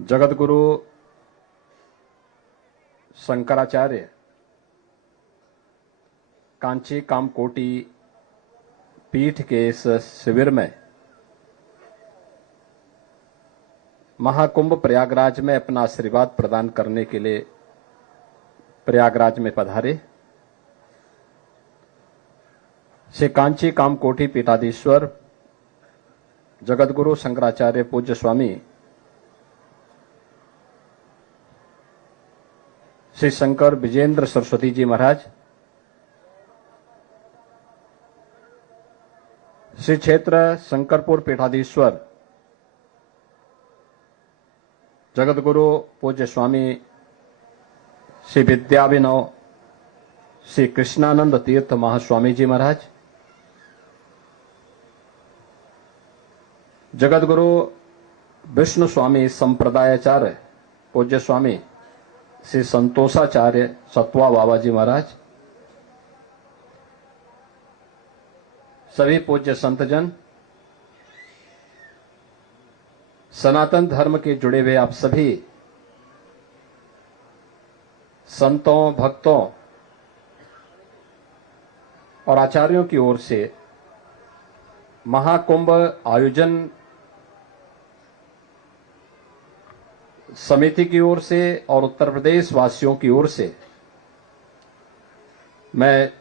जगतगुरु शंकराचार्य कांची कामकोटि पीठ के इस शिविर में महाकुंभ प्रयागराज में अपना आशीर्वाद प्रदान करने के लिए प्रयागराज में पधारे श्री कांची कामकोटि पीठाधीश्वर जगतगुरु शंकराचार्य पूज्य स्वामी श्री शंकर विजेंद्र सरस्वती जी महाराज, श्री क्षेत्र शंकरपुर पीठाधीश्वर जगतगुरु पूज्य स्वामी श्री विद्याभिनव श्री कृष्णानंद तीर्थ महास्वामी जी महाराज, जगतगुरु विष्णु स्वामी संप्रदायाचार्य पूज्य स्वामी श्री संतोषाचार्य सत्वा बाबा जी महाराज, सभी पूज्य संतजन, सनातन धर्म के जुड़े हुए आप सभी संतों, भक्तों और आचार्यों की ओर से महाकुंभ आयोजन समिति की ओर से और उत्तर प्रदेश वासियों की ओर से मैं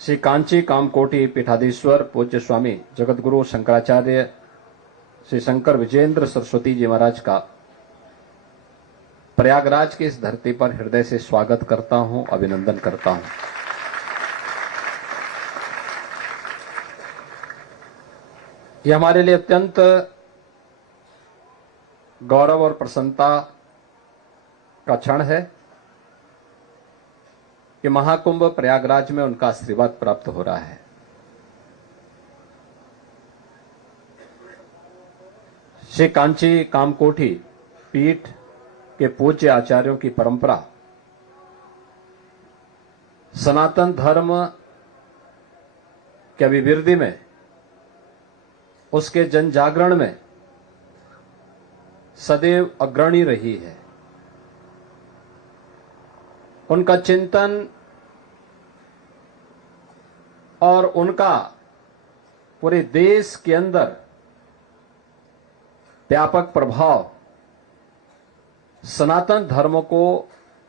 श्री कांची कामकोटि पीठाधीश्वर पूज्य स्वामी जगतगुरु शंकराचार्य श्री शंकर विजेंद्र सरस्वती जी महाराज का प्रयागराज की इस धरती पर हृदय से स्वागत करता हूं, अभिनंदन करता हूं। यह हमारे लिए अत्यंत गौरव और प्रसन्नता का क्षण है कि महाकुंभ प्रयागराज में उनका आशीर्वाद प्राप्त हो रहा है। श्री कांची कामकोटि पीठ के पूज्य आचार्यों की परंपरा सनातन धर्म के अभिवृद्धि में, उसके जन जागरण में सदैव अग्रणी रही है। उनका चिंतन और उनका पूरे देश के अंदर व्यापक प्रभाव सनातन धर्म को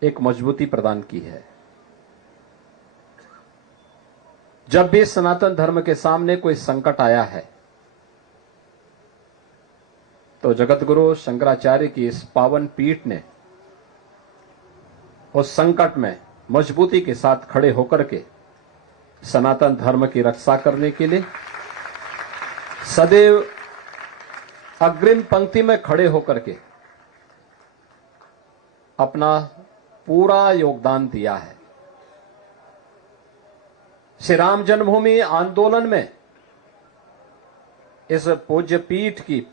एक मजबूती प्रदान की है। जब भी सनातन धर्म के सामने कोई संकट आया है तो जगतगुरु शंकराचार्य की इस पावन पीठ ने उस संकट में मजबूती के साथ खड़े होकर के सनातन धर्म की रक्षा करने के लिए सदैव अग्रिम पंक्ति में खड़े होकर के अपना पूरा योगदान दिया है। श्री राम जन्मभूमि आंदोलन में इस पूज्य पीठ की,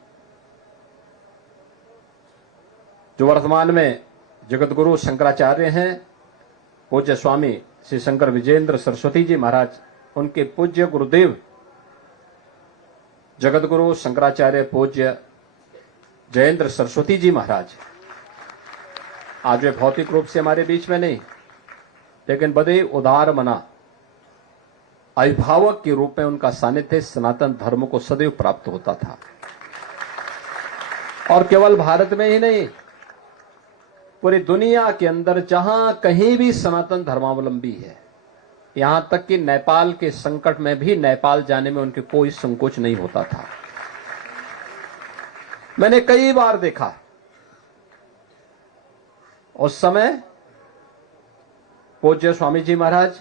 जो वर्तमान में जगतगुरु शंकराचार्य हैं, पूज्य स्वामी श्री शंकर विजेंद्र सरस्वती जी महाराज, उनके पूज्य गुरुदेव जगतगुरु शंकराचार्य पूज्य जयेंद्र सरस्वती जी महाराज आज वे भौतिक रूप से हमारे बीच में नहीं, लेकिन बड़े उदार मना अभिभावक के रूप में उनका सानिध्य सनातन धर्म को सदैव प्राप्त होता था। और केवल भारत में ही नहीं, पूरी दुनिया के अंदर जहां कहीं भी सनातन धर्मावलंबी है, यहां तक कि नेपाल के संकट में भी नेपाल जाने में उनके कोई संकोच नहीं होता था। मैंने कई बार देखा, उस समय पूज्य स्वामी जी महाराज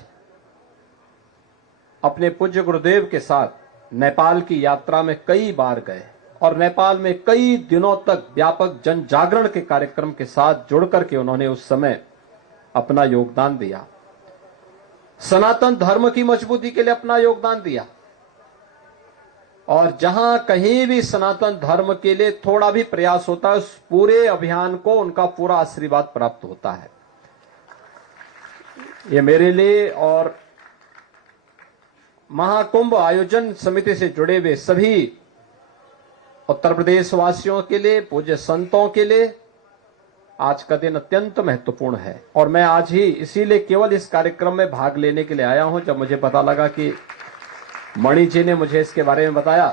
अपने पूज्य गुरुदेव के साथ नेपाल की यात्रा में कई बार गए और नेपाल में कई दिनों तक व्यापक जन जागरण के कार्यक्रम के साथ जुड़ करके उन्होंने उस समय अपना योगदान दिया, सनातन धर्म की मजबूती के लिए अपना योगदान दिया। और जहां कहीं भी सनातन धर्म के लिए थोड़ा भी प्रयास होता है, उस पूरे अभियान को उनका पूरा आशीर्वाद प्राप्त होता है। ये मेरे लिए और महाकुंभ आयोजन समिति से जुड़े हुए सभी उत्तर प्रदेश वासियों के लिए, पूज्य संतों के लिए आज का दिन अत्यंत महत्वपूर्ण है। और मैं आज ही इसीलिए केवल इस कार्यक्रम में भाग लेने के लिए आया हूं। जब मुझे पता लगा कि मणि जी ने मुझे इसके बारे में बताया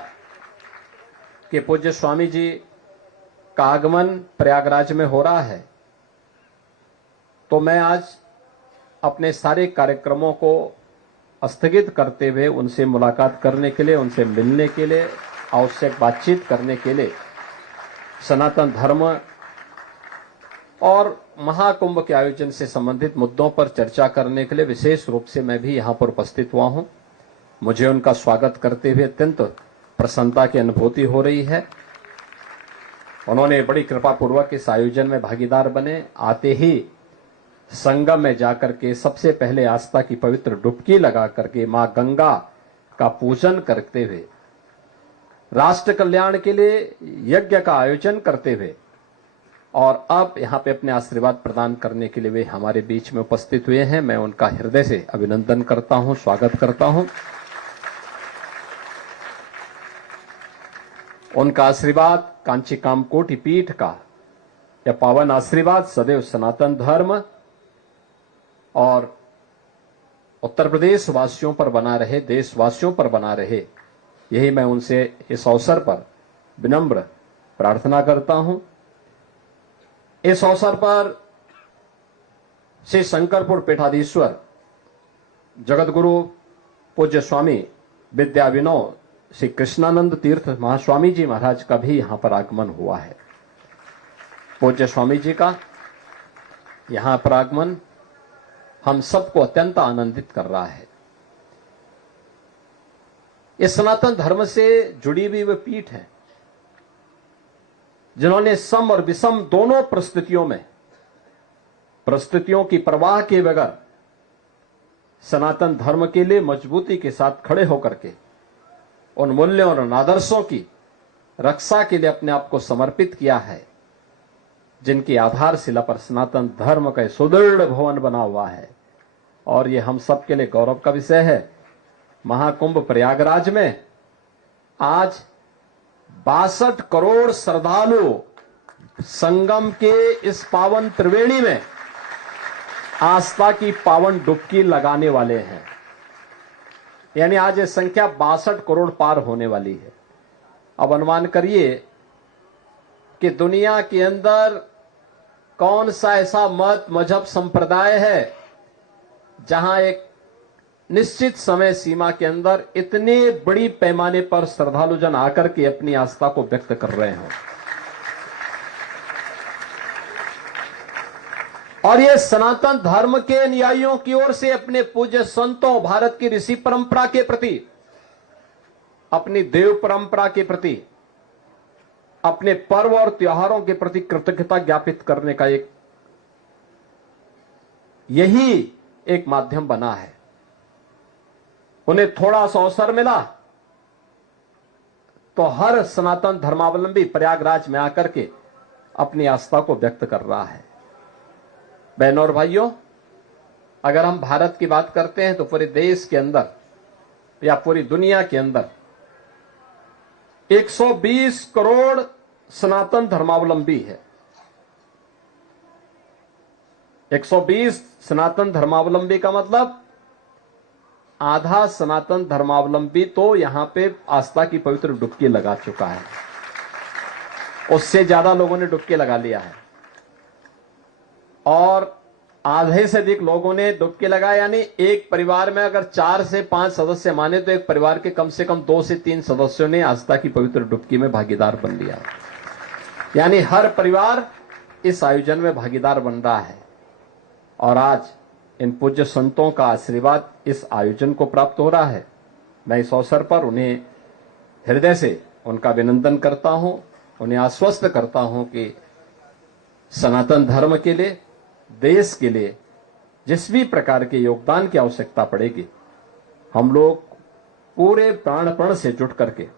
कि पूज्य स्वामी जी का आगमन प्रयागराज में हो रहा है, तो मैं आज अपने सारे कार्यक्रमों को स्थगित करते हुए उनसे मुलाकात करने के लिए, उनसे मिलने के लिए, आवश्यक बातचीत करने के लिए, सनातन धर्म और महाकुंभ के आयोजन से संबंधित मुद्दों पर चर्चा करने के लिए विशेष रूप से मैं भी यहां पर उपस्थित हुआ हूं। मुझे उनका स्वागत करते हुए अत्यंत प्रसन्नता की अनुभूति हो रही है। उन्होंने बड़ी कृपा पूर्वक इस आयोजन में भागीदार बने। आते ही संगम में जाकर के सबसे पहले आस्था की पवित्र डुबकी लगा करके मां गंगा का पूजन करते हुए, राष्ट्र कल्याण के लिए यज्ञ का आयोजन करते हुए, और अब यहां पे अपने आशीर्वाद प्रदान करने के लिए वे हमारे बीच में उपस्थित हुए हैं। मैं उनका हृदय से अभिनंदन करता हूं, स्वागत करता हूं। उनका आशीर्वाद, कांची कामकोटि पीठ का यह पावन आशीर्वाद सदैव सनातन धर्म और उत्तर प्रदेश वासियों पर बना रहे, देशवासियों पर बना रहे, यही मैं उनसे इस अवसर पर विनम्र प्रार्थना करता हूं। इस अवसर पर श्री शंकरपुर पीठाधीश्वर जगतगुरु पूज्य स्वामी विद्या विनोद श्री कृष्णानंद तीर्थ महास्वामी जी महाराज का भी यहां पर आगमन हुआ है। पूज्य स्वामी जी का यहां पर आगमन हम सबको अत्यंत आनंदित कर रहा है। इस सनातन धर्म से जुड़ी हुई वे पीठ है जिन्होंने सम और विषम दोनों परिस्थितियों की परवाह किए बगैर सनातन धर्म के लिए मजबूती के साथ खड़े होकर के उन मूल्यों और उन आदर्शों की रक्षा के लिए अपने आप को समर्पित किया है, जिनकी आधारशिला पर सनातन धर्म का सुदृढ़ भवन बना हुआ है। और ये हम सब के लिए गौरव का विषय है। महाकुंभ प्रयागराज में आज 62 करोड़ श्रद्धालु संगम के इस पावन त्रिवेणी में आस्था की पावन डुबकी लगाने वाले हैं। यानी आज ये संख्या 62 करोड़ पार होने वाली है। अब अनुमान करिए कि दुनिया के अंदर कौन सा ऐसा मत, मजहब, संप्रदाय है जहां एक निश्चित समय सीमा के अंदर इतने बड़ी पैमाने पर श्रद्धालुजन आकर के अपनी आस्था को व्यक्त कर रहे हो। और ये सनातन धर्म के अनुयायियों की ओर से अपने पूज्य संतों, भारत की ऋषि परंपरा के प्रति, अपनी देव परंपरा के प्रति, अपने पर्व और त्योहारों के प्रति कृतज्ञता ज्ञापित करने का यही एक माध्यम बना है। उन्हें थोड़ा सा अवसर मिला तो हर सनातन धर्मावलंबी प्रयागराज में आकर के अपनी आस्था को व्यक्त कर रहा है। बहनों और भाइयों, अगर हम भारत की बात करते हैं तो पूरे देश के अंदर या पूरी दुनिया के अंदर 120 करोड़ सनातन धर्मावलंबी है। 120 सनातन धर्मावलंबी का मतलब आधा सनातन धर्मावलंबी तो यहां पे आस्था की पवित्र डुबकी लगा चुका है। उससे ज्यादा लोगों ने डुबकी लगा लिया है और आधे से अधिक लोगों ने डुबकी लगाया। यानी एक परिवार में अगर 4 से 5 सदस्य माने तो एक परिवार के कम से कम 2 से 3 सदस्यों ने आस्था की पवित्र डुबकी में भागीदार बन लिया। यानी हर परिवार इस आयोजन में भागीदार बन रहा है। और आज इन पूज्य संतों का आशीर्वाद इस आयोजन को प्राप्त हो रहा है। मैं इस अवसर पर उन्हें हृदय से उनका अभिनंदन करता हूं, उन्हें आश्वस्त करता हूं कि सनातन धर्म के लिए, देश के लिए जिस भी प्रकार के योगदान की आवश्यकता पड़ेगी, हम लोग पूरे प्राणपण से जुट करके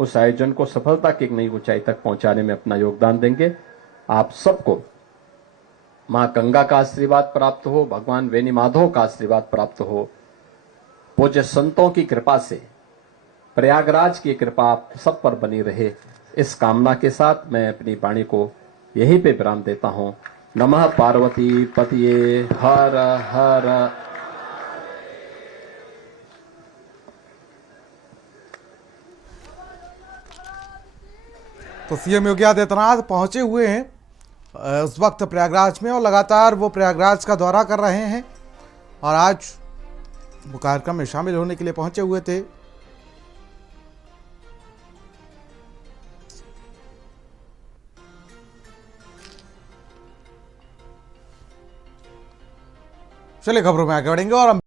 उस आयोजन को सफलता की एक नई ऊंचाई तक पहुंचाने में अपना योगदान देंगे। आप सबको मां गंगा का आशीर्वाद प्राप्त हो, भगवान वेणी माधव का आशीर्वाद प्राप्त हो, पूज्य संतों की कृपा से, प्रयागराज की कृपा आप सब पर बनी रहे, इस कामना के साथ मैं अपनी वाणी को यहीं पे विराम देता हूं। नमः पार्वती पतिये हर हर। तो सीएम योगी आदित्यनाथ पहुंचे हुए हैं उस वक्त प्रयागराज में, और लगातार वो प्रयागराज का दौरा कर रहे हैं और आज वो कार्यक्रम में शामिल होने के लिए पहुंचे हुए थे। चलिए खबरों में आगे बढ़ेंगे और